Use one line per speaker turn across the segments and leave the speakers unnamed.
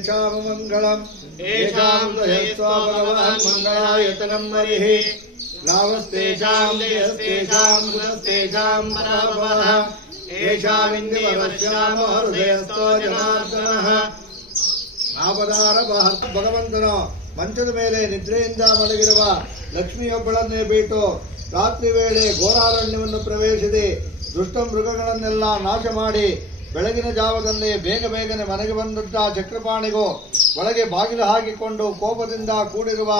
ಸರ್ವಕಾರ್ಯೇಷು ನಾಸ್ತಿ ತೇಷಾಂ ಮಂಗಳಂ
येषां दयस्वा भगवान् मङ्गलायतनं हरिः
लाभस्तेषां
देयस्तेषां मृतस्तेषां पराभवः येषामिन्दिवरश्याम हृदयस्थो जनार्दनः
ಆಪದಾರ ಭಗವಂತನ ಮಂಚದ ಮೇಲೆ ನಿದ್ರೆಯಿಂದ ಮಲಗಿರುವ ಲಕ್ಷ್ಮಿಯೊಬ್ಬಳನ್ನೇ ಬಿಟ್ಟು ರಾತ್ರಿ ವೇಳೆ ಘೋರಾರಣ್ಯವನ್ನು ಪ್ರವೇಶಿಸಿ ದುಷ್ಟ ಮೃಗಗಳನ್ನೆಲ್ಲ ನಾಶ ಮಾಡಿ ಬೆಳಗಿನ ಜಾವದಲ್ಲಿ ಬೇಗ ಬೇಗನೆ ಮನೆಗೆ ಬಂದಂತ ಚಕ್ರಪಾಣಿಗೂ, ಒಳಗೆ ಬಾಗಿಲು ಹಾಕಿಕೊಂಡು ಕೋಪದಿಂದ ಕೂಡಿರುವ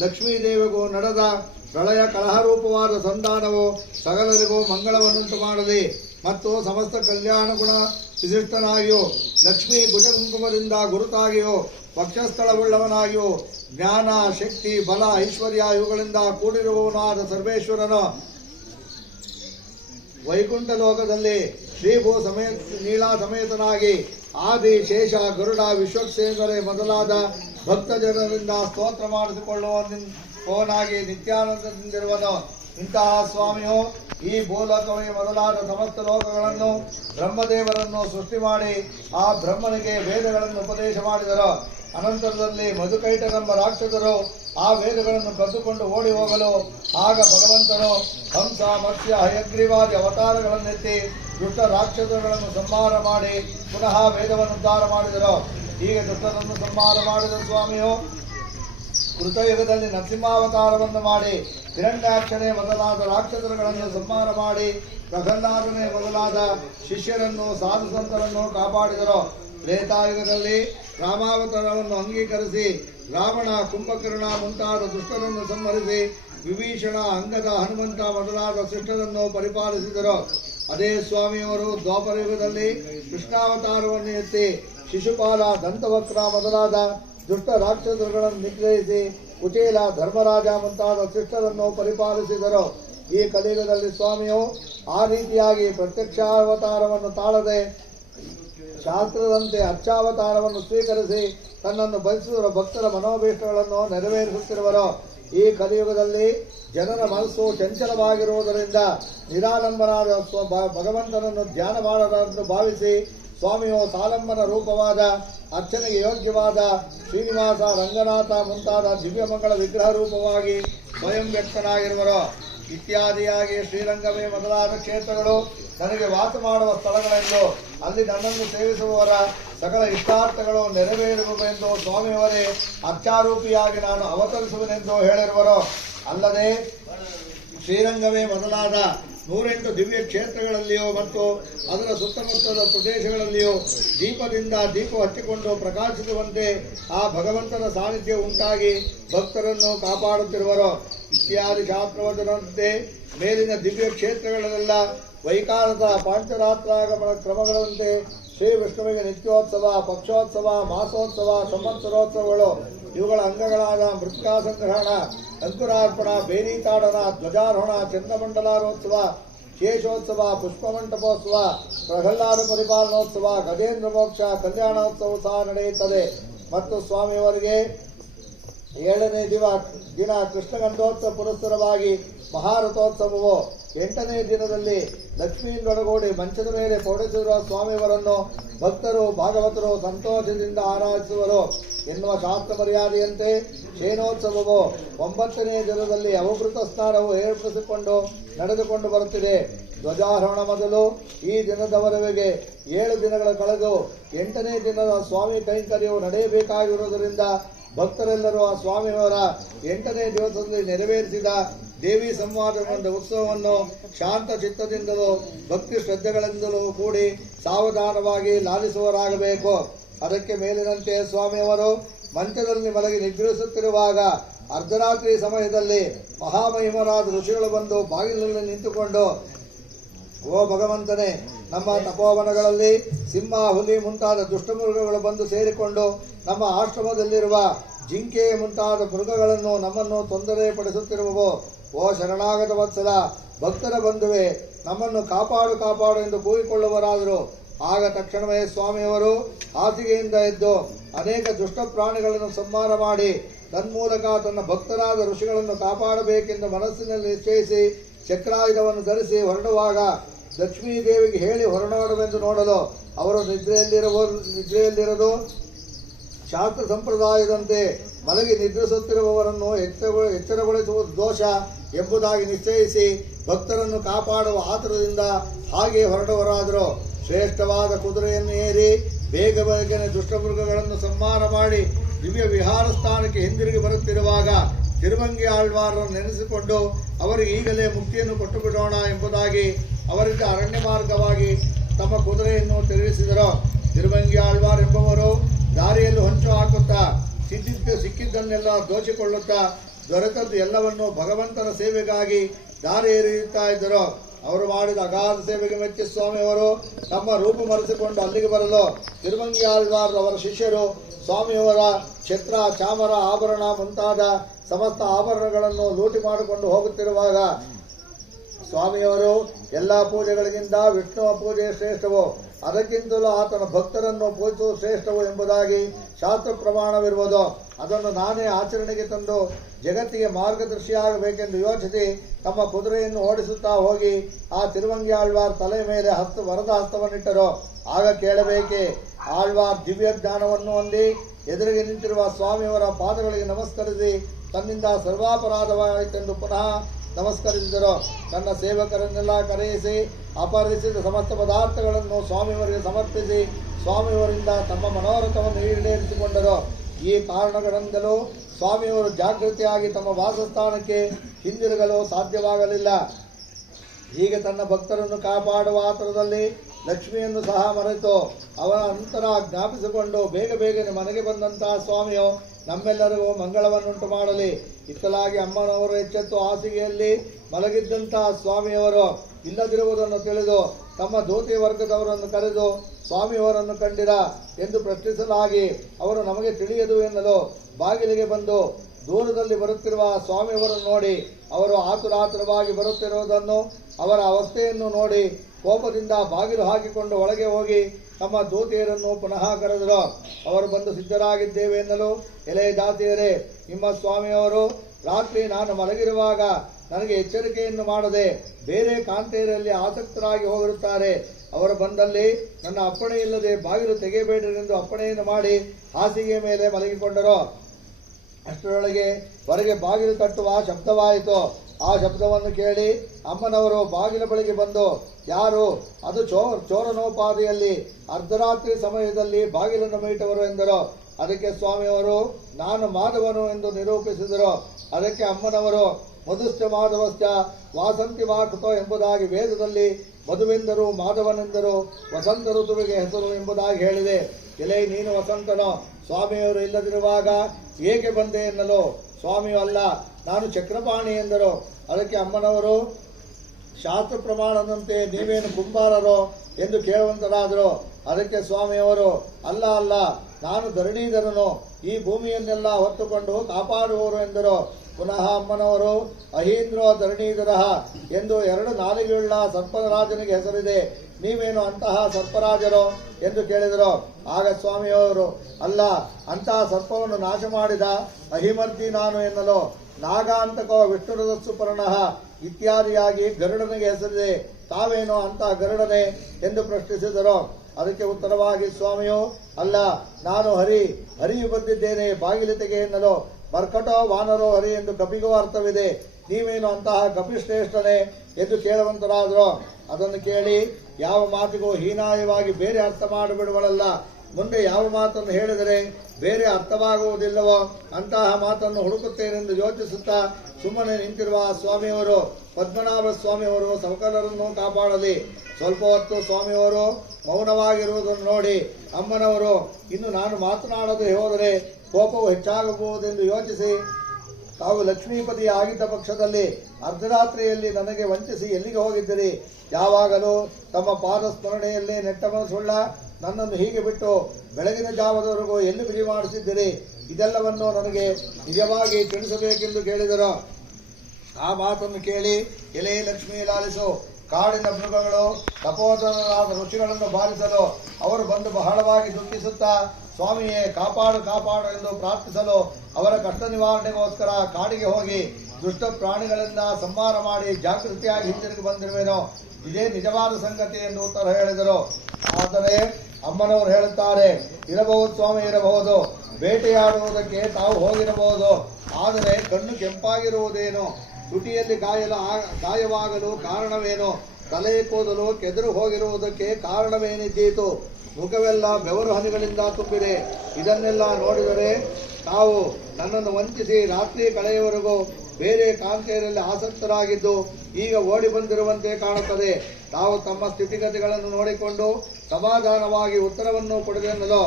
ಲಕ್ಷ್ಮೀದೇವಿಗೂ ನಡೆದ ಪ್ರಳಯ ಕಲಹರೂಪವಾದ ಸಂಧಾನವು ಸಗಲರಿಗೂ ಮಂಗಳವನ್ನುಂಟು ಮಾಡಲಿ ಮತ್ತು ಸಮಸ್ತ ಕಲ್ಯಾಣ ಗುಣ ವಿಶಿಷ್ಟನಾಗಿಯೂ, ಲಕ್ಷ್ಮೀ ಕುಂಕುಮದಿಂದ ಗುರುತಾಗಿಯೋ, ಪಕ್ಷಸ್ಥಳವುಳ್ಳವನಾಗಿಯೋ, ಜ್ಞಾನ, ಶಕ್ತಿ, ಬಲ, ಐಶ್ವರ್ಯ ಇವುಗಳಿಂದ ಕೂಡಿರುವವನಾದ ಸರ್ವೇಶ್ವರನ ವೈಕುಂಠ ಲೋಕದಲ್ಲಿ ಶ್ರೀಭೂ ಸಮೇತ ನೀಲಾ ಸಮೇತನಾಗಿ ಆದಿ ಶೇಷ ಗರುಡ ವಿಶ್ವಕ್ಸೇನರೇ ಮೊದಲಾದ ಭಕ್ತ ಜನರಿಂದ ಸ್ತೋತ್ರ ಮಾಡಿಸಿಕೊಳ್ಳುವವನಾಗಿ ನಿತ್ಯಾನಂದದಿಂದಿರುವನು. ಇಂತಹ ಸ್ವಾಮಿಯು ಈ ಭೂಲೋಕವೇ ಮೊದಲಾದ ಸಮಸ್ತ ಲೋಕಗಳನ್ನು ಬ್ರಹ್ಮದೇವರನ್ನು ಸೃಷ್ಟಿ ಮಾಡಿ ಆ ಬ್ರಹ್ಮನಿಗೆ ವೇದಗಳನ್ನು ಉಪದೇಶ ಮಾಡಿದರು. ಅನಂತರದಲ್ಲಿ ಮಧುಕೈಟರೆಂಬ ರಾಕ್ಷಸರು ಆ ವೇದಗಳನ್ನು ಕದ್ದುಕೊಂಡು ಓಡಿ ಹೋಗಲು ಆಗ ಭಗವಂತನು ಹಂಸ, ಮತ್ಸ್ಯ, ಹಯಗ್ರೀವಾದಿ ಅವತಾರಗಳನ್ನೆತ್ತಿ ದುಷ್ಟ ರಾಕ್ಷಸಗಳನ್ನು ಸಂಹಾರ ಮಾಡಿ, ಪುನಃ ವೇದವನ್ನು ಉದ್ಧಾರ ಮಾಡಿದರು? ಹೀಗೆ ದುಷ್ಟರನ್ನು ಸಂಹಾರ ಮಾಡಿದ ಸ್ವಾಮಿಯು ಕೃತಯುಗದಲ್ಲಿ ನರಸಿಂಹಾವತಾರವನ್ನು ಮಾಡಿ, ಹಿರಣ್ಯಾಕ್ಷನೇ ಮೊದಲಾದ ರಾಕ್ಷಸರುಗಳನ್ನು ಸಂಹಾರ ಮಾಡಿ, ಪ್ರಹ್ಲಾದನೇ ಮೊದಲಾದ ಶಿಷ್ಯರನ್ನು ಸಾಧು ಸಂತರನ್ನು ಕಾಪಾಡಿದರು? ತ್ರೇತಾಯುಗದಲ್ಲಿ ರಾಮಾವತಾರವನ್ನು ಅಂಗೀಕರಿಸಿ, ರಾವಣ, ಕುಂಭಕರ್ಣ ಮುಂತಾದ ದುಷ್ಟರನ್ನು ಸಂಹರಿಸಿ, ವಿಭೀಷಣ, ಅಂಗದ ಹನುಮಂತ ಮೊದಲಾದ ಶಿಷ್ಟರನ್ನು ಪರಿಪಾಲಿಸಿದರು? ಅದೇ ಸ್ವಾಮಿಯವರು ದ್ವಾಪರ ಯುಗದಲ್ಲಿ ಕೃಷ್ಣಾವತಾರವನ್ನು ಎತ್ತಿ ಶಿಶುಪಾಲ ದಂತವಕ್ರ ಮೊದಲಾದ ದುಷ್ಟ ರಾಕ್ಷಸರುಗಳನ್ನು ನಿಗ್ರಹಿಸಿ ಕುಚೇಲ ಧರ್ಮರಾಜ ಮುಂತಾದ ಶಿಷ್ಟರನ್ನು ಪರಿಪಾಲಿಸಿದರು. ಈ ಕಲಿಯುಗದಲ್ಲಿ ಸ್ವಾಮಿಯು ಆ ರೀತಿಯಾಗಿ ಪ್ರತ್ಯಕ್ಷಾವತಾರವನ್ನು ತಾಳದೆ ಶಾಸ್ತ್ರದಂತೆ ಅರ್ಚಾವತಾರವನ್ನು ಸ್ವೀಕರಿಸಿ ತನ್ನನ್ನು ಬಯಸಿರುವ ಭಕ್ತರ ಮನೋಭೀಷ್ಟಗಳನ್ನು ನೆರವೇರಿಸುತ್ತಿರುವರು. ಈ ಕಲಿಯುಗದಲ್ಲಿ ಜನರ ಮನಸ್ಸು ಚಂಚಲವಾಗಿರುವುದರಿಂದ ನಿರಾಲಂಬನಾದ ಸ್ವ ಭಗವಂತನನ್ನು ಧ್ಯಾನ ಮಾಡಲಾರೆಂದು ಭಾವಿಸಿ ಸ್ವಾಮಿಯು ಸಾಲಂಬನ ರೂಪವಾದ, ಅರ್ಚನೆಗೆ ಯೋಗ್ಯವಾದ ಶ್ರೀನಿವಾಸ ರಂಗನಾಥ ಮುಂತಾದ ದಿವ್ಯಮಂಗಳ ವಿಗ್ರಹ ರೂಪವಾಗಿ ಸ್ವಯಂ ವ್ಯಕ್ತನಾಗಿರುವರು. ಇತ್ಯಾದಿಯಾಗಿ ಶ್ರೀರಂಗವೇ ಮೊದಲಾದ ಕ್ಷೇತ್ರಗಳು ನನಗೆ ವಾಸ ಮಾಡುವ ಸ್ಥಳಗಳೆಂದು, ಅಲ್ಲಿ ನನ್ನನ್ನು ಸೇವಿಸುವವರ ಸಕಲ ಇಷ್ಟಾರ್ಥಗಳು ನೆರವೇರುವೆಂದು ಸ್ವಾಮಿಯವರೇ ಅರ್ಚಾರೂಪಿಯಾಗಿ ನಾನು ಅವತರಿಸುವನೆಂದು ಹೇಳಿರುವರು. ಅಲ್ಲದೆ, ಶ್ರೀರಂಗವೇ ಮೊದಲಾದ ನೂರೆಂಟು ದಿವ್ಯ ಕ್ಷೇತ್ರಗಳಲ್ಲಿಯೂ ಮತ್ತು ಅದರ ಸುತ್ತಮುತ್ತಲ ಪ್ರದೇಶಗಳಲ್ಲಿಯೂ ದೀಪದಿಂದ ದೀಪ ಹಚ್ಚಿಕೊಂಡು ಪ್ರಕಾಶಿಸುವಂತೆ ಆ ಭಗವಂತನ ಸಾನ್ನಿಧ್ಯ ಉಂಟಾಗಿ ಭಕ್ತರನ್ನು ಕಾಪಾಡುತ್ತಿರುವರು. ಇತ್ಯಾದಿ ಶಾಸ್ತ್ರವಚನಂತೆ ಮೇಲಿನ ದಿವ್ಯ ಕ್ಷೇತ್ರಗಳಲ್ಲೆಲ್ಲ ವೈಕಾರದ ಪಾಂಚರಾತ್ರಾಗಮನ ಕ್ರಮಗಳಂತೆ ಶ್ರೀ ವಿಷ್ಣುವಿಗೆ ನಿತ್ಯೋತ್ಸವ, ಪಕ್ಷೋತ್ಸವ, ಮಾಸೋತ್ಸವ, ಸಂವತ್ಸರೋತ್ಸವಗಳು. ಇವುಗಳ ಅಂಗಗಳಾದ ಮೃತ್ಕಾ ಸಂಗ್ರಹಣ ಅಂಕುರಾರ್ಪಣ ಬೇರಿ ತಾಡನ ಧ್ವಜಾರೋಹಣ ಚಂದ್ರಮಂಡಲಾರೋತ್ಸವ ಶೇಷೋತ್ಸವ, ಪುಷ್ಪಮಂಟಪೋತ್ಸವ, ಪ್ರಹ್ಲಾದ ಪರಿಪಾಲನೋತ್ಸವ, ಗಜೇಂದ್ರ ಮೋಕ್ಷ ಕಲ್ಯಾಣೋತ್ಸವ ಸಹ ನಡೆಯುತ್ತದೆ. ಮತ್ತು ಸ್ವಾಮಿಯವರಿಗೆ ಏಳನೇ ದಿವ ದಿನ ಕೃಷ್ಣಗಂಧೋತ್ಸವ ಪುರಸ್ಸರವಾಗಿ ಮಹಾರಥೋತ್ಸವವು ಎಂಟನೇ ದಿನದಲ್ಲಿ ಲಕ್ಷ್ಮಿಯಿಂದೊಡಗೂಡಿ ಮಂಚದ ಮೇಲೆ ಪೌಡಿಸಿರುವ ಸ್ವಾಮಿಯವರನ್ನು ಭಕ್ತರು, ಭಾಗವತರು ಸಂತೋಷದಿಂದ ಆರಾಧಿಸುವರು. ಎನ್ನುವ ಶಾಸ್ತ್ರ ಮರ್ಯಾದೆಯಂತೆ ಶೇನೋತ್ಸವವು ಒಂಬತ್ತನೇ ದಿನದಲ್ಲಿ ಅವಭೃತ ಸ್ನಾನವು ಏರ್ಪಡಿಸಿಕೊಂಡು ನಡೆದುಕೊಂಡು ಬರುತ್ತಿದೆ. ಧ್ವಜಾರೋಹಣ ಮೊದಲು ಈ ದಿನದವರೆಗೆ ಏಳು ದಿನಗಳ ಕಳೆದು ಎಂಟನೇ ದಿನದ ಸ್ವಾಮಿ ಕೈಂಕರ್ಯವು ನಡೆಯಬೇಕಾಗಿರುವುದರಿಂದ ಭಕ್ತರೆಲ್ಲರೂ ಆ ಸ್ವಾಮಿಯವರ ಎಂಟನೇ ದಿವಸದಲ್ಲಿ ನೆರವೇರಿಸಿದ ದೇವಿ ಸಂವಾದವೆಂಬ ಉತ್ಸವವನ್ನು ಶಾಂತ ಚಿತ್ತದಿಂದಲೂ ಭಕ್ತಿ ಶ್ರದ್ಧೆಗಳಿಂದಲೂ ಕೂಡಿ ಸಾವಧಾನವಾಗಿ ಲಾಲಿಸುವರಾಗಬೇಕು ಅದಕ್ಕೆ ಮೇಲಿನಂತೆ ಸ್ವಾಮಿಯವರು ಮಂಚದಲ್ಲಿ ಮಲಗಿ ನಿದ್ರಿಸುತ್ತಿರುವಾಗ ಅರ್ಧರಾತ್ರಿ ಸಮಯದಲ್ಲಿ ಮಹಾಮಹಿಮರಾದ ಋಷಿಗಳು ಬಂದು ಬಾಗಿಲಲ್ಲಿ ನಿಂತುಕೊಂಡು, ಓ ಭಗವಂತನೇ ನಮ್ಮ ತಪೋವನಗಳಲ್ಲಿ ಸಿಂಹ, ಹುಲಿ ಮುಂತಾದ ದುಷ್ಟಮೃಗಗಳು ಬಂದು ಸೇರಿಕೊಂಡು ನಮ್ಮ ಆಶ್ರಮದಲ್ಲಿರುವ ಜಿಂಕೆ ಮುಂತಾದ ಮೃಗಗಳನ್ನು ನಮ್ಮನ್ನು ತೊಂದರೆ ಪಡಿಸುತ್ತಿರುವವು, ಓ ಶರಣಾಗತ ವತ್ಸಲ, ಭಕ್ತರ ಬಂಧುವೆ, ನಮ್ಮನ್ನು ಕಾಪಾಡು ಕಾಪಾಡು ಎಂದು ಕೂಗಿಕೊಳ್ಳುವರಾದರು ಆಗ ತಕ್ಷಣವೇ ಸ್ವಾಮಿಯವರು ಹಾಸಿಗೆಯಿಂದ ಎದ್ದು ಅನೇಕ ದುಷ್ಟ ಪ್ರಾಣಿಗಳನ್ನು ಸಂಹಾರ ಮಾಡಿ ತನ್ಮೂಲಕ ತನ್ನ ಭಕ್ತರಾದ ಋಷಿಗಳನ್ನು ಕಾಪಾಡಬೇಕೆಂದು ಮನಸ್ಸಿನಲ್ಲಿ ನಿಶ್ಚಯಿಸಿ ಚಕ್ರಾಯುಧವನ್ನು ಧರಿಸಿ ಹೊರಡುವಾಗ ಲಕ್ಷ್ಮೀ ದೇವಿಗೆ ಹೇಳಿ ಹೊರನಾಡುವೆಂದು ನೋಡಲು ಅವರು ನಿದ್ರೆಯಲ್ಲಿರುವ ನಿದ್ರೆಯಲ್ಲಿರದು. ಶಾಸ್ತ್ರ ಸಂಪ್ರದಾಯದಂತೆ ಮಲಗಿ ನಿದ್ರಿಸುತ್ತಿರುವವರನ್ನು ಎಚ್ಚರಗೊಳ- ಎಚ್ಚರಗೊಳಿಸುವುದು ದೋಷ ಎಂಬುದಾಗಿ ನಿಶ್ಚಯಿಸಿ ಭಕ್ತರನ್ನು ಕಾಪಾಡುವ ಆತುರದಿಂದ ಹಾಗೆ ಹೊರಡುವರಾದರು ಶ್ರೇಷ್ಠವಾದ ಕುದುರೆಯನ್ನು ಏರಿ ಬೇಗ ಬೇಗನೆ ದುಷ್ಟಮೃಗಗಳನ್ನು ಸಂಹಾರ ಮಾಡಿ ದಿವ್ಯ ವಿಹಾರ ಸ್ಥಾನಕ್ಕೆ ಹಿಂದಿರುಗಿ ಬರುತ್ತಿರುವಾಗ ತಿರುಮಂಗಿ ಆಳ್ವಾರರನ್ನು ನೆನೆಸಿಕೊಂಡು ಅವರಿಗೆ ಈಗಲೇ ಮುಕ್ತಿಯನ್ನು ಕೊಟ್ಟು ಬಿಡೋಣ ಎಂಬುದಾಗಿ ಅವರಿಂದ ಅರಣ್ಯ ಮಾರ್ಗವಾಗಿ ತಮ್ಮ ಕುದುರೆಯನ್ನು ತಿರುಗಿಸಿದರು. ತಿರುಮಂಗಿ ಆಳ್ವಾರ್ ಎಂಬುವರು ದಾರಿಯಲ್ಲಿ ಹೊಂಚು ಹಾಕುತ್ತಾ ಸಿಕ್ಕಿದ್ದ ಸಿಕ್ಕಿದ್ದನ್ನೆಲ್ಲ ದೋಚಿಕೊಳ್ಳುತ್ತಾ, ದೊರೆತದ್ದು ಎಲ್ಲವನ್ನು ಭಗವಂತನ ಸೇವೆಗಾಗಿ ದಾರಿ ಎರೆಯುತ್ತಾ ಇದ್ದರು. ಅವರು ಮಾಡಿದ ಅಗಾಧ ಸೇವೆಗೆ ಮೆಚ್ಚಿ ಸ್ವಾಮಿಯವರು ತಮ್ಮ ರೂಪ ಮರೆಸಿಕೊಂಡು ಅಲ್ಲಿಗೆ ಬರಲು ತಿರುಮಂಗಿ ಆಳ್ವಾರ್ ಅವರ ಶಿಷ್ಯರು ಸ್ವಾಮಿಯವರ ಛತ್ರ, ಚಾಮರ, ಆಭರಣ ಮುಂತಾದ ಸಮಸ್ತ ಆಭರಣಗಳನ್ನು ಲೂಟಿ ಮಾಡಿಕೊಂಡು ಹೋಗುತ್ತಿರುವಾಗ ಸ್ವಾಮಿಯವರು ಎಲ್ಲ ಪೂಜೆಗಳಿಗಿಂತ ವಿಷ್ಣುವ ಪೂಜೆ ಶ್ರೇಷ್ಠವು, ಅದಕ್ಕಿಂತಲೂ ಆತನ ಭಕ್ತರನ್ನು ಪೂಜಿಸುವ ಶ್ರೇಷ್ಠವು ಎಂಬುದಾಗಿ ಶಾಸ್ತ್ರ ಪ್ರಮಾಣವಿರುವುದು. ಅದನ್ನು ನಾನೇ ಆಚರಣೆಗೆ ತಂದು ಜಗತ್ತಿಗೆ ಮಾರ್ಗದರ್ಶಿಯಾಗಬೇಕೆಂದು ಯೋಚಿಸಿ ತಮ್ಮ ಕುದುರೆಯನ್ನು ಓಡಿಸುತ್ತಾ ಹೋಗಿ ಆ ತಿರುವಂಗಿ ಆಳ್ವಾರ್ ತಲೆ ಮೇಲೆ ಹತ್ತು ವರದ ಹಸ್ತವನ್ನಿಟ್ಟರು. ಆಗ ಕೇಳಬೇಕೆ, ಆಳ್ವಾರ್ ದಿವ್ಯ ಜ್ಞಾನವನ್ನು ಹೊಂದಿ ಎದುರಿಗೆ ನಿಂತಿರುವ ಸ್ವಾಮಿಯವರ ಪಾದಗಳಿಗೆ ನಮಸ್ಕರಿಸಿ ತನ್ನಿಂದ ಸರ್ವಾಪರಾಧವಾಯಿತೆಂದು ಪುನಃ ನಮಸ್ಕರಿಸಿದರು ತನ್ನ ಸೇವಕರನ್ನೆಲ್ಲ ಕರೆಯಿಸಿ, ಅಪಹರಿಸಿದ ಸಮಸ್ತ ಪದಾರ್ಥಗಳನ್ನು ಸ್ವಾಮಿಯವರಿಗೆ ಸಮರ್ಪಿಸಿ, ಸ್ವಾಮಿಯವರಿಂದ ತಮ್ಮ ಮನೋರಥವನ್ನು ಈಡೇರಿಸಿಕೊಂಡರು. ಈ ಕಾರಣಗಳಿಂದಲೂ ಸ್ವಾಮಿಯವರು ಜಾಗೃತಿಯಾಗಿ ತಮ್ಮ ವಾಸಸ್ಥಾನಕ್ಕೆ ಹಿಂದಿರುಗಲು ಸಾಧ್ಯವಾಗಲಿಲ್ಲ. ಹೀಗೆ ತನ್ನ ಭಕ್ತರನ್ನು ಕಾಪಾಡುವ ಆತರದಲ್ಲಿ ಲಕ್ಷ್ಮಿಯನ್ನು ಸಹ ಮರೆತು ಅವರ ಅಂತರ ಜ್ಞಾಪಿಸಿಕೊಂಡು ಬೇಗ ಬೇಗನೆ ಮನೆಗೆ ಬಂದಂತಹ ಸ್ವಾಮಿಯು ನಮ್ಮೆಲ್ಲರಿಗೂ ಮಂಗಳವನ್ನುಂಟು ಮಾಡಲಿ. ಇತ್ತಲಾಗಿ ಅಮ್ಮನವರು ಎಚ್ಚೆತ್ತು ಹಾಸಿಗೆಯಲ್ಲಿ ಮಲಗಿದ್ದಂತಹ ಸ್ವಾಮಿಯವರು ಇಲ್ಲದಿರುವುದನ್ನು ತಿಳಿದು, ತಮ್ಮ ಧೋತಿ ವರ್ಗದವರನ್ನು ಕರೆದು, ಸ್ವಾಮಿಯವರನ್ನು ಕಂಡಿರ ಎಂದು ಪ್ರಶ್ನಿಸಲಾಗಿ ಅವರು ನಮಗೆ ತಿಳಿಯದು ಎನ್ನಲು ಬಾಗಿಲಿಗೆ ಬಂದು ದೂರದಲ್ಲಿ ಬರುತ್ತಿರುವ ಸ್ವಾಮಿಯವರನ್ನು ನೋಡಿ, ಅವರು ಆತುರಾತುರವಾಗಿ ಬರುತ್ತಿರುವುದನ್ನು, ಅವರ ಅವಸ್ಥೆಯನ್ನು ನೋಡಿ, ಕೋಪದಿಂದ ಬಾಗಿಲು ಹಾಕಿಕೊಂಡು ಒಳಗೆ ಹೋಗಿ ತಮ್ಮ ದೂತಿಯರನ್ನು ಪುನಃ ಕರೆದರು. ಅವರು ಬಂದು ಸಿದ್ಧರಾಗಿದ್ದೇವೆ ಎನ್ನಲು, ಎಲೆ ದಾತಿಯರೇ ನಿಮ್ಮ ಸ್ವಾಮಿಯವರು ರಾತ್ರಿ ನಾನು ಮಲಗಿರುವಾಗ ನನಗೆ ಎಚ್ಚರಿಕೆಯನ್ನು ಮಾಡದೆ ಬೇರೆ ಕಾಂತೆಯರಲ್ಲಿ ಆಸಕ್ತರಾಗಿ ಹೋಗಿರುತ್ತಾರೆ. ಅವರು ಬಂದಲ್ಲಿ ನನ್ನ ಅಪ್ಪಣೆ ಇಲ್ಲದೆ ಬಾಗಿಲು ತೆಗೆಯಬೇಡರೆಂದು ಅಪ್ಪಣೆಯನ್ನು ಮಾಡಿ ಹಾಸಿಗೆಯ ಮೇಲೆ ಮಲಗಿಕೊಂಡರು. ಅಷ್ಟರೊಳಗೆ ಹೊರಗೆ ಬಾಗಿಲು ತಟ್ಟುವ ಶಬ್ದವಾಯಿತು. ಆ ಶಬ್ದವನ್ನು ಕೇಳಿ ಅಮ್ಮನವರು ಬಾಗಿಲ ಬಳಿಗೆ ಬಂದು, ಯಾರು? ಅದು ಚೋ ಚೋರನೋಪಾದಿಯಲ್ಲಿ ಅರ್ಧರಾತ್ರಿ ಸಮಯದಲ್ಲಿ ಬಾಗಿಲನ್ನು ಮೀಟವರು ಎಂದರು. ಅದಕ್ಕೆ ಸ್ವಾಮಿಯವರು, ನಾನು ಮಾಧವನು ಎಂದು ನಿರೂಪಿಸಿದರು. ಅದಕ್ಕೆ ಅಮ್ಮನವರು ಮಧುಶ್ಚ ಮಾಧವಶ್ಚ ವಾಸಂತಿ ವಾಕುತೋ ಎಂಬುದಾಗಿ ವೇದದಲ್ಲಿ ಮಧುವೆಂದರು ಮಾಧವನೆಂದರು, ವಸಂತ ಋತುವಿಗೆ ಹೆಸರು ಎಂಬುದಾಗಿ ಹೇಳಿದೆ. ಎಲೆ ನೀನು ವಸಂತನೋ? ಸ್ವಾಮಿಯವರು ಇಲ್ಲದಿರುವಾಗ ಏಕೆ ಬಂದೆ ಎನ್ನಲು ಸ್ವಾಮಿಯು ಅಲ್ಲ, ನಾನು ಚಕ್ರಪಾಣಿ ಎಂದರು. ಅದಕ್ಕೆ ಅಮ್ಮನವರು, ಶಾಸ್ತ್ರ ಪ್ರಮಾಣದಂತೆ ನೀವೇನು ಕುಂಬಾರರೋ ಎಂದು ಕೇಳುವಂತರಾದರು. ಅದಕ್ಕೆ ಸ್ವಾಮಿಯವರು, ಅಲ್ಲ ಅಲ್ಲ, ನಾನು ಧರಣೀಧರನು, ಈ ಭೂಮಿಯನ್ನೆಲ್ಲ ಹೊತ್ತುಕೊಂಡು ಕಾಪಾಡುವವರು ಎಂದರು. ಪುನಃ ಅಮ್ಮನವರು, ಅಹೀಂದ್ರೋ ಧರಣೀಧರ ಎಂದು ಎರಡು ನಾಲಿಗೆಯುಳ್ಳ ಸರ್ಪರಾಜನಿಗೆ ಹೆಸರಿದೆ. ನೀವೇನು ಅಂತಹ ಸರ್ಪರಾಜರು ಎಂದು ಕೇಳಿದರು, ಆಗ ಸ್ವಾಮಿಯವರು ಅಲ್ಲ ಅಂತಹ ಸರ್ಪವನ್ನು ನಾಶ ಮಾಡಿದ ಅಹಿಮರ್ದಿ ನಾನು ಎನ್ನಲು, ನಾಗಾಂತಕೋ ವಿಷ್ಣುರದಸ್ಸು ಪರ್ಣಃ ಇತ್ಯಾದಿಯಾಗಿ ಗರುಡನಿಗೆ ಹೆಸರಿದೆ. ತಾವೇನು ಅಂತಹ ಗರುಡನೆ ಎಂದು ಪ್ರಶ್ನಿಸಿದರು, ಅದಕ್ಕೆ ಉತ್ತರವಾಗಿ ಸ್ವಾಮಿಯು, ಅಲ್ಲ, ನಾನು ಹರಿ, ಹರಿಯು ಬಂದಿದ್ದೇನೆ ಬಾಗಿಲತೆಗೆ ಎನ್ನಲು ಮರ್ಕಟೋ ವಾನರೋ ಹರಿ ಎಂದು ಕಪಿಗೂ ಅರ್ಥವಿದೆ. ನೀವೇನು ಅಂತಹ ಕಪಿಶ್ರೇಷ್ಠನೆ ಎಂದು ಕೇಳುವಂತರಾದರು, ಅದನ್ನು ಕೇಳಿ ಯಾವ ಮಾತಿಗೂ ಹೀನಾಯವಾಗಿ ಬೇರೆ ಅರ್ಥ ಮಾಡಿಬಿಡುವಳಲ್ಲ. ಮುಂದೆ ಯಾವ ಮಾತನ್ನು ಹೇಳಿದರೆ ಬೇರೆ ಅರ್ಥವಾಗುವುದಿಲ್ಲವೋ, ಅಂತಹ ಮಾತನ್ನು ಹುಡುಕುತ್ತೇನೆಂದು ಯೋಚಿಸುತ್ತಾ ಸುಮ್ಮನೆ ನಿಂತಿರುವ ಸ್ವಾಮಿಯವರು, ಪದ್ಮನಾಭ ಸ್ವಾಮಿಯವರು ಸೌಕರ್ಯರನ್ನು ಕಾಪಾಡಲಿ. ಸ್ವಲ್ಪ ಹೊತ್ತು ಸ್ವಾಮಿಯವರು ಮೌನವಾಗಿರುವುದನ್ನು ನೋಡಿ, ಅಮ್ಮನವರು, ಇನ್ನು ನಾನು ಮಾತನಾಡದೆ ಹೋದರೆ ಕೋಪವು ಹೆಚ್ಚಾಗಬಹುದೆಂದು ಯೋಚಿಸಿ, ತಾವು ಲಕ್ಷ್ಮೀಪತಿ ಆಗಿದ್ದ ಪಕ್ಷದಲ್ಲಿ ಅರ್ಧರಾತ್ರಿಯಲ್ಲಿ ನನಗೆ ವಂಚಿಸಿ ಎಲ್ಲಿಗೆ ಹೋಗಿದ್ದಿರಿ? ಯಾವಾಗಲೂ ತಮ್ಮ ಪಾದ ಸ್ಮರಣೆಯಲ್ಲಿ ನೆಟ್ಟ ಮನಸ್ಸುಳ್ಳ ನನ್ನನ್ನು ಹೀಗೆ ಬಿಟ್ಟು ಬೆಳಗಿನ ಜಾವದವರೆಗೂ ಎಲ್ಲಿ ಬಿಡಿ ಮಾಡಿಸಿದ್ದೀರಿ? ಇದೆಲ್ಲವನ್ನು ನನಗೆ ನಿಜವಾಗಿ ತಿಳಿಸಬೇಕೆಂದು ಕೇಳಿದರು? ಆ ಮಾತನ್ನು ಕೇಳಿ ಎಲೆ ಲಕ್ಷ್ಮೀ ಲಾಲಿಸು. ಕಾಡಿನ ಮೃಗಗಳು ತಪೋಧನರಾದ ರುಚಿಗಳನ್ನು ಬಾರಿಸಲು ಅವರು ಬಂದು ಬಹಳವಾಗಿ ದುಃಖಿಸುತ್ತಾ ಸ್ವಾಮಿಯೇ ಕಾಪಾಡು ಕಾಪಾಡು ಎಂದು ಪ್ರಾರ್ಥಿಸಲು ಅವರ ಕಷ್ಟ ನಿವಾರಣೆಗೋಸ್ಕರ ಕಾಡಿಗೆ ಹೋಗಿ ದುಷ್ಟ ಪ್ರಾಣಿಗಳಿಂದ ಸಂಹಾರ ಮಾಡಿ ಜಾಗೃತಿಯಾಗಿ ಹಿಂದಿರುಗಿ ಬಂದಿರುವೇನೋ. ಇದೇ ನಿಜವಾದ ಸಂಗತಿ ಎಂದು ಉತ್ತರ ಹೇಳಿದರು. ಆದರೆ ಅಮ್ಮನವರು ಹೇಳುತ್ತಾರೆ, ಇರಬಹುದು ಸ್ವಾಮಿ, ಇರಬಹುದು. ಬೇಟೆಯಾಡುವುದಕ್ಕೆ ತಾವು ಹೋಗಿರಬಹುದು. ಆದರೆ ಕಣ್ಣು ಕೆಂಪಾಗಿರುವುದೇನು? ತುಟಿಯಲ್ಲಿ ಗಾಯಲ ಗಾಯವಾಗಲು ಕಾರಣವೇನೋ? ತಲೆ ಕೂದಲು ಕೆದರು ಹೋಗಿರುವುದಕ್ಕೆ ಕಾರಣವೇನಿದ್ದೀತು? ಮುಖವೆಲ್ಲ ಬೆವರು ಹನಿಗಳಿಂದ ತುಂಬಿದೆ. ಇದನ್ನೆಲ್ಲ ನೋಡಿದರೆ ತಾವು ನನ್ನನ್ನು ವಂಚಿಸಿ ರಾತ್ರಿ ಕಳೆಯವರೆಗೂ ಬೇರೆ ಕಾಂತೆಯರಲ್ಲಿ ಆಸಕ್ತರಾಗಿದ್ದು ಈಗ ಓಡಿ ಬಂದಿರುವಂತೆ ಕಾಣುತ್ತದೆ. ತಾವು ತಮ್ಮ ಸ್ಥಿತಿಗತಿಗಳನ್ನು ನೋಡಿಕೊಂಡು ಸಮಾಧಾನವಾಗಿ ಉತ್ತರವನ್ನು ಕೊಡದೆನ್ನಲು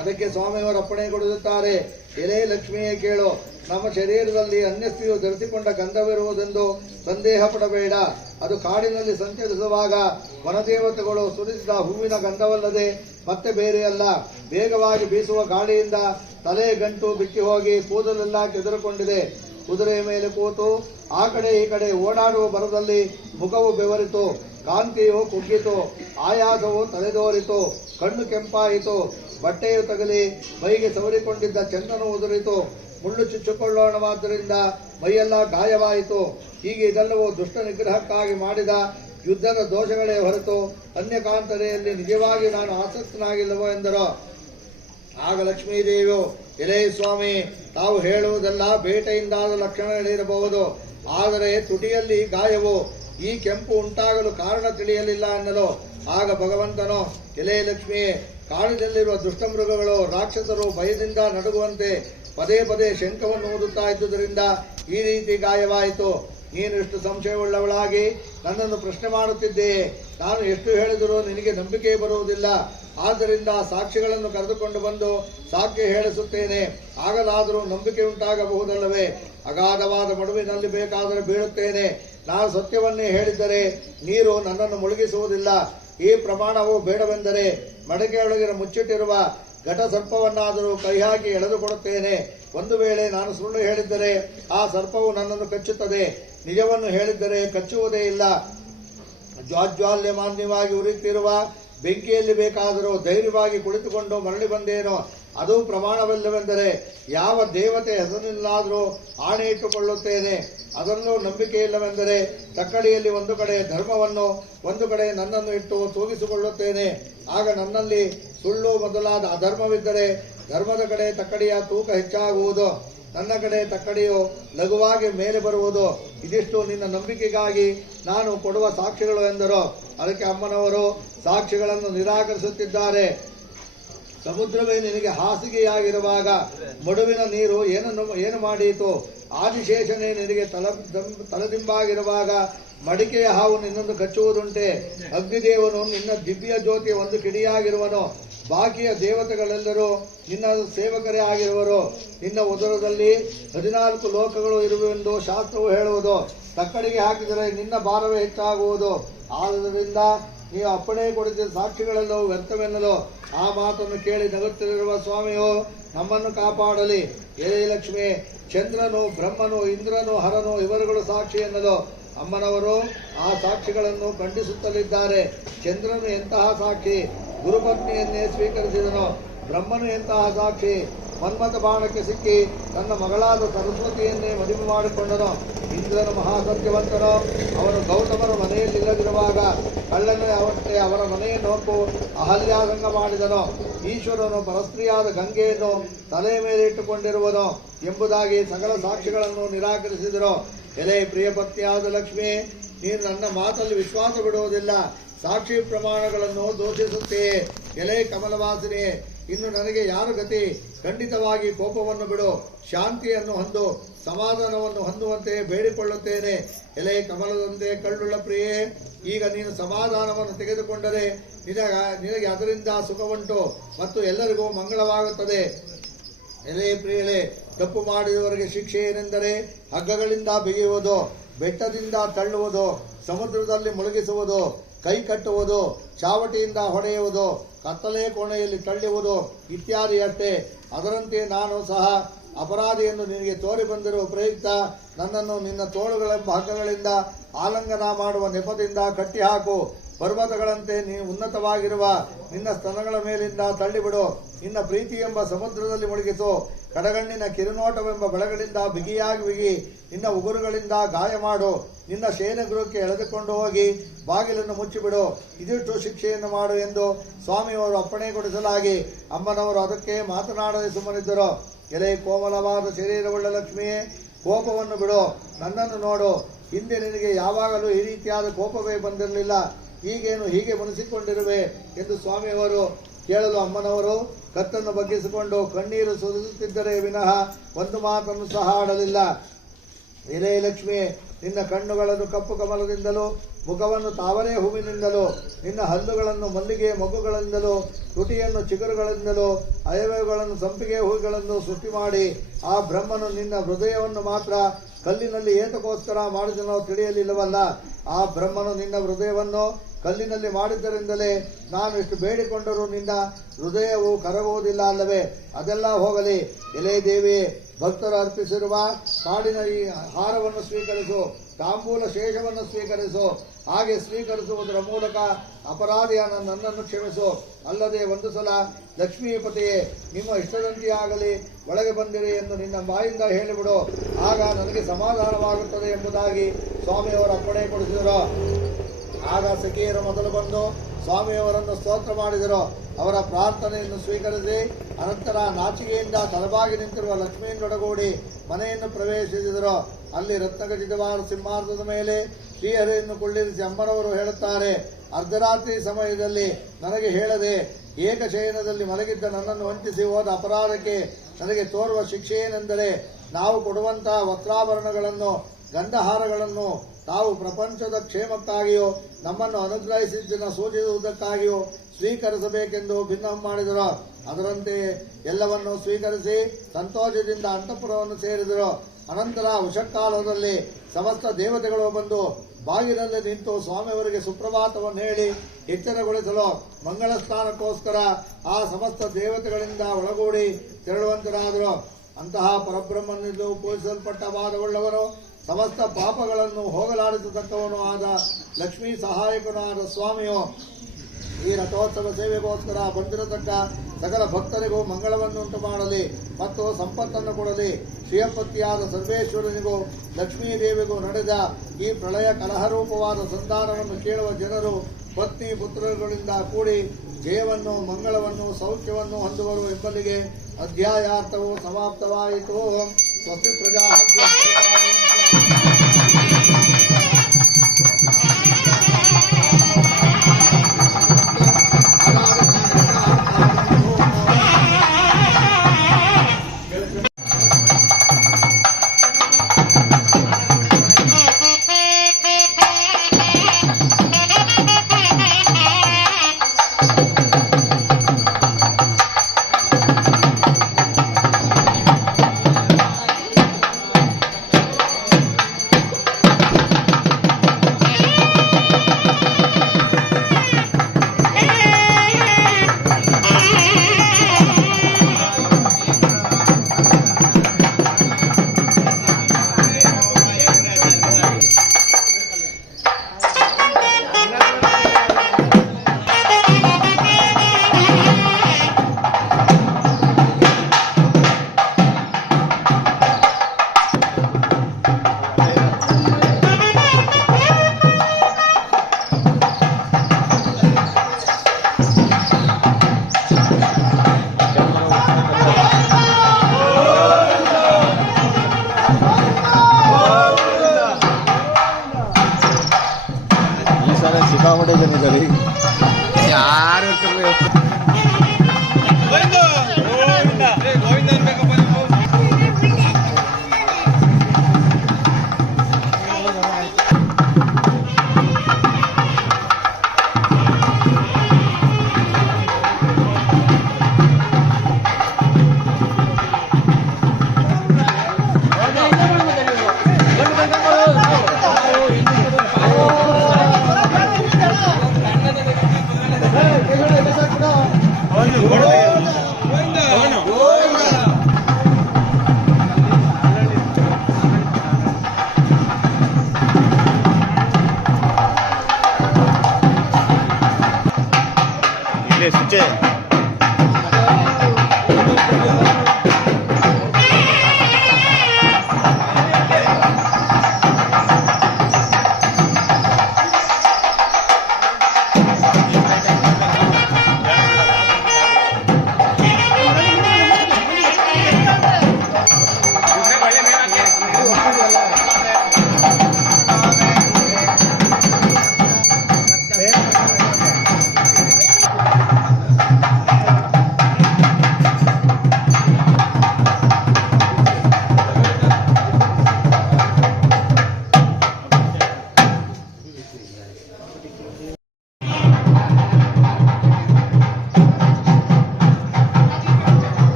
ಅದಕ್ಕೆ ಸ್ವಾಮಿಯವರು ಅಪ್ಪಣೆ ಕೊಡುತ್ತಾರೆ. ಎಲೆ ಲಕ್ಷ್ಮಿಯೇ ಕೇಳು. ನಮ್ಮ ಶರೀರದಲ್ಲಿ ಅನ್ಯಸ್ತ್ರೀಯು ಧರಿಸಿಕೊಂಡ ಗಂಧವಿರುವುದೆಂದು ಸಂದೇಹ ಪಡಬೇಡ. ಅದು ಕಾಡಿನಲ್ಲಿ ಸಂಚರಿಸುವಾಗ ವನದೇವತೆಗಳು ಸುರಿಸಿದ ಹೂವಿನ ಗಂಧವಲ್ಲದೆ ಮತ್ತೆ ಬೇರೆಯಲ್ಲ. ವೇಗವಾಗಿ ಬೀಸುವ ಗಾಳಿಯಿಂದ ತಲೆ ಗಂಟು ಬಿಚ್ಚಿ ಹೋಗಿ ಕೂದಲೆಲ್ಲ ಕೆದರುಕೊಂಡಿದೆ. ಕುದುರೆಯ ಮೇಲೆ ಕೂತು ಆ ಕಡೆ ಈ ಕಡೆ ಓಡಾಡುವ ಬರದಲ್ಲಿ ಮುಖವು ಬೆವರಿತು, ಕಾಂತಿಯು ಕುಗ್ಗಿತು, ಆಯಾಸವು ತಲೆದೋರಿತು, ಕಣ್ಣು ಕೆಂಪಾಯಿತು ಬಟ್ಟೆಯು ತಗಲಿ, ಮೈಗೆ ಸವರಿಕೊಂಡಿದ್ದ ಚಂದನು ಉದುರಿತು. ಮುಳ್ಳು ಚುಚ್ಚಿಕೊಳ್ಳೋಣವಾದ್ದರಿಂದ ಮೈಯೆಲ್ಲ ಗಾಯವಾಯಿತು. ಹೀಗೆ ಇದೆಲ್ಲವೂ ದುಷ್ಟ ನಿಗ್ರಹಕ್ಕಾಗಿ ಮಾಡಿದ ಯುದ್ಧದ ದೋಷಗಳೇ ಹೊರತು ಅನ್ಯಕಾಂತರೆಯಲ್ಲಿ ನಿಜವಾಗಿ ನಾನು ಆಸಕ್ತನಾಗಿಲ್ಲವೋ ಎಂದರು. ಆಗ ಲಕ್ಷ್ಮೀದೇವಿಯು, ಎಲೇ ಸ್ವಾಮಿ, ತಾವು ಹೇಳುವುದೆಲ್ಲ ಬೇಟೆಯಿಂದಾದ ಲಕ್ಷಣಗಳಿರಬಹುದು. ಆದರೆ ತುಟಿಯಲ್ಲಿ ಗಾಯವು ಈ ಕೆಂಪು ಉಂಟಾಗಲು ಕಾರಣ ತಿಳಿಯಲಿಲ್ಲ ಅನ್ನಲು. ಆಗ ಭಗವಂತನು, ಎಲೆ ಲಕ್ಷ್ಮಿ ಕಾಡಿನಲ್ಲಿರುವ ದುಷ್ಟಮೃಗಗಳು ರಾಕ್ಷಸರು ಭಯದಿಂದ ನಡುಗುವಂತೆ ಪದೇ ಪದೇ ಶಂಖವನ್ನು ಓದುತ್ತಾ ಇದ್ದುದರಿಂದ ಈ ರೀತಿ ಗಾಯವಾಯಿತು. ನೀನು ಎಷ್ಟು ಸಂಶಯವುಳ್ಳವಳಾಗಿ ನನ್ನನ್ನು ಪ್ರಶ್ನೆ ಮಾಡುತ್ತಿದ್ದೀಯೆ. ನಾನು ಎಷ್ಟು ಹೇಳಿದರೂ ನಿನಗೆ ನಂಬಿಕೆ ಬರುವುದಿಲ್ಲ. ಆದ್ದರಿಂದ ಸಾಕ್ಷಿಗಳನ್ನು ಕರೆದುಕೊಂಡು ಬಂದು ಸಾಕ್ಷಿ ಹೇಳಿಸುತ್ತೇನೆ. ಆಗಲಾದರೂ ನಂಬಿಕೆ ಉಂಟಾಗಬಹುದಲ್ಲವೇ? ಅಗಾಧವಾದ ಮಡುವಿನಲ್ಲಿ ಬೇಕಾದರೆ ಬೀಳುತ್ತೇನೆ. ನಾನು ಸತ್ಯವನ್ನೇ ಹೇಳಿದ್ದರೆ ನೀರು ನನ್ನನ್ನು ಮುಳುಗಿಸುವುದಿಲ್ಲ. ಈ ಪ್ರಮಾಣವು ಬೇಡವೆಂದರೆ ಮಡಕೆಯೊಳಗಿನ ಮುಚ್ಚಿಟ್ಟಿರುವ ಘಟ ಸರ್ಪವನ್ನಾದರೂ ಕೈ ಹಾಕಿ ಎಳೆದುಕೊಡುತ್ತೇನೆ ಒಂದು ವೇಳೆ ನಾನು ಸುಳ್ಳು ಹೇಳಿದ್ದರೆ ಆ ಸರ್ಪವು ನನ್ನನ್ನು ಕಚ್ಚುತ್ತದೆ. ನಿಜವನ್ನು ಹೇಳಿದ್ದರೆ ಕಚ್ಚುವುದೇ ಇಲ್ಲ. ಜ್ವಾಜ್ವಾಲ್ಯಮಾನ್ಯವಾಗಿ ಉರಿಯುತ್ತಿರುವ ಬೆಂಕಿಯಲ್ಲಿ ಬೇಕಾದರೂ ಧೈರ್ಯವಾಗಿ ಕುಳಿತುಕೊಂಡು ಮರಳಿ ಬಂದೇನೋ. ಅದು ಪ್ರಮಾಣವಿಲ್ಲವೆಂದರೆ ಯಾವ ದೇವತೆ ಹೆಸರಿನಲ್ಲಾದರೂ ಆಣೆ ಇಟ್ಟುಕೊಳ್ಳುತ್ತೇನೆ ಅದರಲ್ಲೂ ನಂಬಿಕೆ ಇಲ್ಲವೆಂದರೆ ತಕ್ಕಡಿಯಲ್ಲಿ ಒಂದು ಕಡೆ ಧರ್ಮವನ್ನು, ಒಂದು ಕಡೆ ನನ್ನನ್ನು ಇಟ್ಟು ತೂಗಿಸಿಕೊಳ್ಳುತ್ತೇನೆ. ಆಗ ನನ್ನಲ್ಲಿ ಸುಳ್ಳು ಮೊದಲಾದ ಅಧರ್ಮವಿದ್ದರೆ ಧರ್ಮದ ಕಡೆ ತಕ್ಕಡಿಯ ತೂಕ ಹೆಚ್ಚಾಗುವುದು. ನನ್ನ ಕಡೆ ತಕ್ಕಡಿಯು ಲಘುವಾಗಿ ಮೇಲೆ ಬರುವುದು. ಇದಿಷ್ಟು ನಿನ್ನ ನಂಬಿಕೆಗಾಗಿ ನಾನು ಕೊಡುವ ಸಾಕ್ಷಿಗಳು ಎಂದರು. ಅದಕ್ಕೆ ಅಮ್ಮನವರು ಸಾಕ್ಷಿಗಳನ್ನು ನಿರಾಕರಿಸುತ್ತಿದ್ದಾರೆ. ಸಮುದ್ರವೇ ನಿನಗೆ ಹಾಸಿಗೆಯಾಗಿರುವಾಗ ಮಡುವಿನ ನೀರು ಏನನ್ನು, ಏನು ಮಾಡಿತು? ಆದಿಶೇಷನೇ ನಿನಗೆ ತಲ ತಲೆದಿಂಬಾಗಿರುವಾಗ ಮಡಿಕೆಯ ಹಾವು ನಿನ್ನನ್ನು ಕಚ್ಚುವುದುಂಟೆ. ಅಗ್ನಿದೇವನು ನಿನ್ನ ದಿವ್ಯ ಜ್ಯೋತಿಯ ಒಂದು ಕಿಡಿಯಾಗಿರುವನು. ಬಾಕಿಯ ದೇವತೆಗಳೆಲ್ಲರೂ ನಿನ್ನ ಸೇವಕರೇ ಆಗಿರುವರು. ನಿನ್ನ ಉದರದಲ್ಲಿ ಹದಿನಾಲ್ಕು ಲೋಕಗಳು ಇರುವೆಂದು ಶಾಸ್ತ್ರವು ಹೇಳುವುದು. ತಕ್ಕಡಿಗೆ ಹಾಕಿದರೆ ನಿನ್ನ ಭಾರವೇ ಹೆಚ್ಚಾಗುವುದು. ಆದ್ದರಿಂದ ನೀವು ಅಪ್ಪಣೆ ಕೊಡಿದ ಸಾಕ್ಷಿಗಳೆಲ್ಲವೂ ವ್ಯರ್ಥವೆನ್ನಲು, ಆ ಮಾತನ್ನು ಕೇಳಿ ನಗುತ್ತಿರುವ ಸ್ವಾಮಿಯು, ನಮ್ಮನ್ನು ಕಾಪಾಡಲಿ. ಏ ಲಕ್ಷ್ಮಿ, ಚಂದ್ರನು, ಬ್ರಹ್ಮನು, ಇಂದ್ರನು, ಹರನು, ಇವರುಗಳು ಸಾಕ್ಷಿ ಎನ್ನಲು. ಅಮ್ಮನವರು ಆ ಸಾಕ್ಷಿಗಳನ್ನು ಖಂಡಿಸುತ್ತಲಿದ್ದಾರೆ. ಚಂದ್ರನು ಎಂತಹ ಸಾಕ್ಷಿ? ಗುರುಪತ್ನಿಯನ್ನೇ ಸ್ವೀಕರಿಸಿದನು, ಬ್ರಹ್ಮನು ಎಂತಹ ಸಾಕ್ಷಿ? ಮನ್ಮಥ ಬಾಣಕ್ಕೆ ಸಿಕ್ಕಿ ತನ್ನ ಮಗಳಾದ ಸರಸ್ವತಿಯನ್ನೇ ಮದುವೆ ಮಾಡಿಕೊಂಡನು. ಇಂದ್ರನು ಮಹಾಸತ್ಯವಂತನು. ಅವನು ಗೌತಮರ ಮನೆಯಲ್ಲಿಲ್ಲದಿರುವಾಗ ಕಳ್ಳನೇ ಅವತ್ತೆ ಅವರ ಮನೆಯನ್ನು ಹೊಕ್ಕು ಅಹಲ್ಯಾಸಂಗ ಮಾಡಿದನು. ಈಶ್ವರನು ಪರಸ್ತ್ರೀಯಾದ ಗಂಗೆಯನ್ನು ತಲೆ ಮೇಲೆ ಇಟ್ಟುಕೊಂಡಿರುವನು ಎಂಬುದಾಗಿ ಸಕಲ ಸಾಕ್ಷಿಗಳನ್ನು ನಿರಾಕರಿಸಿದರು. ಎಲೆ ಪ್ರಿಯಪತ್ನಿಯಾದ ಲಕ್ಷ್ಮಿ, ನೀನು ನನ್ನ ಮಾತಲ್ಲಿ ವಿಶ್ವಾಸ ಬಿಡುವುದಿಲ್ಲ. ಸಾಕ್ಷಿ ಪ್ರಮಾಣಗಳನ್ನು ದೋಷಿಸುತ್ತೆಯೇ ಎಲೆ ಕಮಲವಾಸಿನಿ ಇನ್ನು ನನಗೆ ಯಾರು ಗತಿ? ಖಂಡಿತವಾಗಿ ಕೋಪವನ್ನು ಬಿಡು, ಶಾಂತಿಯನ್ನು ಹೊಂದು, ಸಮಾಧಾನವನ್ನು ಹೊಂದುವಂತೆ ಬೇಡಿಕೊಳ್ಳುತ್ತೇನೆ. ಎಲೆ ಕಮಲದಂತೆ ಕಳ್ಳುಳ್ಳ ಪ್ರಿಯೆ, ಈಗ ನೀನು ಸಮಾಧಾನವನ್ನು ತೆಗೆದುಕೊಂಡರೆ ನಿನಗ, ನಿನಗೆ ಅದರಿಂದ ಸುಖವುಂಟು ಮತ್ತು ಎಲ್ಲರಿಗೂ ಮಂಗಳವಾಗುತ್ತದೆ. ಎಲೆ ಪ್ರಿಯಳೆ, ತಪ್ಪು ಮಾಡಿದವರಿಗೆ ಶಿಕ್ಷೆ ಏನೆಂದರೆ ಹಗ್ಗಗಳಿಂದ ಬಿಗಿಯುವುದು, ಬೆಟ್ಟದಿಂದ ತಳ್ಳುವುದು, ಸಮುದ್ರದಲ್ಲಿ ಮುಳುಗಿಸುವುದು, ಕೈ ಕಟ್ಟುವುದು, ಚಾವಟಿಯಿಂದ ಹೊಡೆಯುವುದು ಕತ್ತಲೆ ಕೋಣೆಯಲ್ಲಿ ತಳ್ಳುವುದು ಇತ್ಯಾದಿ ಅಷ್ಟೆ ಅದರಂತೆ ನಾನು ಸಹ ಅಪರಾಧಿಯನ್ನು ನಿನಗೆ ತೋರಿ ಬಂದಿರುವ ಪ್ರಯುಕ್ತ, ನನ್ನನ್ನು ನಿನ್ನ ತೋಳುಗಳೆಂಬ ಹಗ್ಗಗಳಿಂದ ಆಲಂಗನ ಮಾಡುವ ನೆಪದಿಂದ ಕಟ್ಟಿಹಾಕು. ಪರ್ವತಗಳಂತೆ ನೀ ಉನ್ನತವಾಗಿರುವ ನಿನ್ನ ಸ್ತನಗಳ ಮೇಲಿಂದ ತಳ್ಳಿಬಿಡು. ನಿನ್ನ ಪ್ರೀತಿ ಎಂಬ ಸಮುದ್ರದಲ್ಲಿ ಮುಳುಗಿಸು. ಕಡಗಣ್ಣಿನ ಕಿರುನೋಟವೆಂಬ ಬಳಗಳಿಂದ ಬಿಗಿಯಾಗಿ ಬಿಗಿ, ನಿನ್ನ ಉಗುರುಗಳಿಂದ ಗಾಯ ಮಾಡು, ನಿನ್ನ ಶಯನಗೃಹಕ್ಕೆ ಎಳೆದುಕೊಂಡು ಹೋಗಿ ಬಾಗಿಲನ್ನು ಮುಚ್ಚಿಬಿಡು, ಇದಿಷ್ಟು ಶಿಕ್ಷೆಯನ್ನು ಮಾಡು ಎಂದು ಸ್ವಾಮಿಯವರು ಅಪ್ಪಣೆ ಕೊಡಿಸಲಾಗಿ ಅಮ್ಮನವರು ಅದಕ್ಕೆ ಮಾತನಾಡದೆ ಸುಮ್ಮನಿದ್ದರು. ಎಲೆ ಕೋಮಲವಾದ ಶರೀರವುಳ್ಳ ಲಕ್ಷ್ಮಿಯೇ, ಕೋಪವನ್ನು ಬಿಡು, ನನ್ನನ್ನು ನೋಡು. ಹಿಂದೆ ನಿನಗೆ ಯಾವಾಗಲೂ ಈ ರೀತಿಯಾದ ಕೋಪವೇ ಬಂದಿರಲಿಲ್ಲ. ಈಗೇನು ಹೀಗೆ ಮುನಿಸಿಕೊಂಡಿರುವೆ ಎಂದು ಸ್ವಾಮಿಯವರು ಕೇಳಲು ಅಮ್ಮನವರು, ಕತ್ತನ್ನು ಬಗ್ಗಿಸಿಕೊಂಡು ಕಣ್ಣೀರು ಸುರಿಸುತ್ತಿದ್ದರೆ ವಿನಃ ಒಂದು ಮಾತನ್ನು ಸಹ ಆಡಲಿಲ್ಲ. ಲಕ್ಷ್ಮಿ, ನಿನ್ನ ಕಣ್ಣುಗಳನ್ನು ಕಪ್ಪು ಕಮಲದಿಂದಲೂ, ಮುಖವನ್ನು ತಾವರೆ ಹೂವಿನಿಂದಲೂ, ನಿನ್ನ ಹಲ್ಲುಗಳನ್ನು ಮಲ್ಲಿಗೆ ಮಗುಗಳಿಂದಲೂ ತುಟಿಯನ್ನು ಚಿಗುರುಗಳಿಂದಲೂ ಅಯವಯಗಳನ್ನು ಸಂಪಿಗೆ ಹೂಗಳನ್ನು ಸೃಷ್ಟಿ ಮಾಡಿ, ಆ ಬ್ರಹ್ಮನು ನಿನ್ನ ಹೃದಯವನ್ನು ಮಾತ್ರ ಕಲ್ಲಿನಲ್ಲಿ ಏತಕ್ಕೋಸ್ಕರ ಮಾಡಿದನೋ ತಿಳಿಯಲಿಲ್ಲವಲ್ಲ. ಆ ಬ್ರಹ್ಮನು ನಿನ್ನ ಹೃದಯವನ್ನು ಕಲ್ಲಿನಲ್ಲಿ ಮಾಡಿದ್ದರಿಂದಲೇ ನಾನು ಎಷ್ಟು ಬೇಡಿಕೊಂಡರೂ ನಿನ್ನ ಹೃದಯವು ಕರಗುವುದಿಲ್ಲ ಅಲ್ಲವೇ? ಅದೆಲ್ಲ ಹೋಗಲಿ. ಎಲೆ ದೇವಿ, ಭಕ್ತರು ಅರ್ಪಿಸಿರುವ ಕಾಡಿನ ಈ ಹಾರವನ್ನು ಸ್ವೀಕರಿಸು, ತಾಂಬೂಲ ಶೇಷವನ್ನು ಸ್ವೀಕರಿಸು, ಹಾಗೆ ಸ್ವೀಕರಿಸುವುದರ ಮೂಲಕ ಅಪರಾಧಿಯಾದ ನನ್ನನ್ನು ಕ್ಷಮಿಸು. ಅಲ್ಲದೆ ಒಂದು ಸಲ ಲಕ್ಷ್ಮೀಪತಿಯೇ, ನಿಮ್ಮ ಇಷ್ಟದಂತೆಯಾಗಲಿ, ಒಳಗೆ ಬಂದಿರಿ ಎಂದು ನಿನ್ನ ಬಾಯಿಂದ ಹೇಳಿಬಿಡು. ಆಗ ನನಗೆ ಸಮಾಧಾನವಾಗುತ್ತದೆ ಎಂಬುದಾಗಿ ಸ್ವಾಮಿಯವರು ಅಪ್ಪಣೆ ಕೊಡಿಸಿದರು. ಆಗ ಸಖಿಯರು ಮೊದಲು ಬಂದು ಸ್ವಾಮಿಯವರನ್ನು ಸ್ತೋತ್ರ ಮಾಡಿದರು. ಅವರ ಪ್ರಾರ್ಥನೆಯನ್ನು ಸ್ವೀಕರಿಸಿ, ಅನಂತರ ನಾಚಿಕೆಯಿಂದ ತಲಬಾಗಿ ನಿಂತಿರುವ ಲಕ್ಷ್ಮಿಯನ್ನೊಡಗೂಡಿ ಮನೆಯನ್ನು ಪ್ರವೇಶಿಸಿದರು. ಅಲ್ಲಿ ರತ್ನಗಜಿತವಾದ ಸಿಂಹಾಸನದ ಮೇಲೆ ಶ್ರೀಹರಿಯನ್ನು ಕುಳ್ಳಿರಿಸಿ ಅಮ್ಮನವರು ಹೇಳುತ್ತಾರೆ, ಅರ್ಧರಾತ್ರಿ ಸಮಯದಲ್ಲಿ ನನಗೆ ಹೇಳದೆ ಏಕಶಯನದಲ್ಲಿ ಮಲಗಿದ್ದ ನನ್ನನ್ನು ವಂಚಿಸಿ ಹೋದ ಅಪರಾಧಕ್ಕೆ ನನಗೆ ತೋರುವ ಶಿಕ್ಷೆ ಏನೆಂದರೆ ನಾವು ಕೊಡುವಂತಹ ವಸ್ತ್ರಾಭರಣಗಳನ್ನು, ಗಂಧಹಾರಗಳನ್ನು ತಾವು ಪ್ರಪಂಚದ ಕ್ಷೇಮಕ್ಕಾಗಿಯೋ, ನಮ್ಮನ್ನು ಅನುಗ್ರಹಿಸಿದ್ದನ್ನು ಸೂಚಿಸುವುದಕ್ಕಾಗಿಯೋ ಸ್ವೀಕರಿಸಬೇಕೆಂದು ಭಿನ್ನ ಮಾಡಿದರು. ಅದರಂತೆ ಎಲ್ಲವನ್ನು ಸ್ವೀಕರಿಸಿ ಸಂತೋಷದಿಂದ ಅಂತಃಪುರವನ್ನು ಸೇರಿದರು. ಅನಂತರ ಉಷಕಾಲದಲ್ಲಿ ಸಮಸ್ತ ದೇವತೆಗಳು ಬಂದು ಬಾಗಿಲಲ್ಲಿ ನಿಂತು ಸ್ವಾಮಿಯವರಿಗೆ ಸುಪ್ರಭಾತವನ್ನು ಹೇಳಿ ಎಚ್ಚರಗೊಳಿಸಲು ಮಂಗಳ ಸ್ಥಾನಕ್ಕೋಸ್ಕರ ಆ ಸಮಸ್ತ ದೇವತೆಗಳಿಂದ ಒಳಗೂಡಿ ತೆರಳುವಂತರಾದರು. ಅಂತಹ ಪರಬ್ರಹ್ಮನಿಂದ ಪೂಜಿಸಲ್ಪಟ್ಟ ವಾದವುಳ್ಳವರು ಸಮಸ್ತ ಪಾಪಗಳನ್ನು ಹೋಗಲಾಡಿಸತಕ್ಕವನು ಆದ ಲಕ್ಷ್ಮೀ ಸಹಾಯಕನಾದ ಸ್ವಾಮಿಯು. ಈ ರಥೋತ್ಸವ ಸೇವೆಗೋಸ್ಕರ ಬಂದಿರತಕ್ಕ ಸಕಲ ಭಕ್ತರಿಗೂ ಮಂಗಳವನ್ನು ಉಂಟು ಮಾಡಲಿ ಮತ್ತು ಸಂಪತ್ತನ್ನು ಕೊಡಲಿ. ಶ್ರೀಯಪತಿಯಾದ ಸರ್ವೇಶ್ವರನಿಗೂ, ಲಕ್ಷ್ಮೀ ದೇವಿಗೂ ನಡೆದ ಈ ಪ್ರಳಯ ಕಲಹರೂಪವಾದ ಸಂಧಾನವನ್ನು ಕೇಳುವ ಜನರು ಪತ್ನಿ ಪುತ್ರರುಗಳಿಂದ ಕೂಡಿ ಜಯವನ್ನು, ಮಂಗಳವನ್ನು, ಸೌಖ್ಯವನ್ನು ಹೊಂದುವರು ಎಂಬಲ್ಲಿಗೆ ಅಧ್ಯಾಯಾರ್ಥವು ಸಮಾಪ್ತವಾಯಿತು. Só tem
pra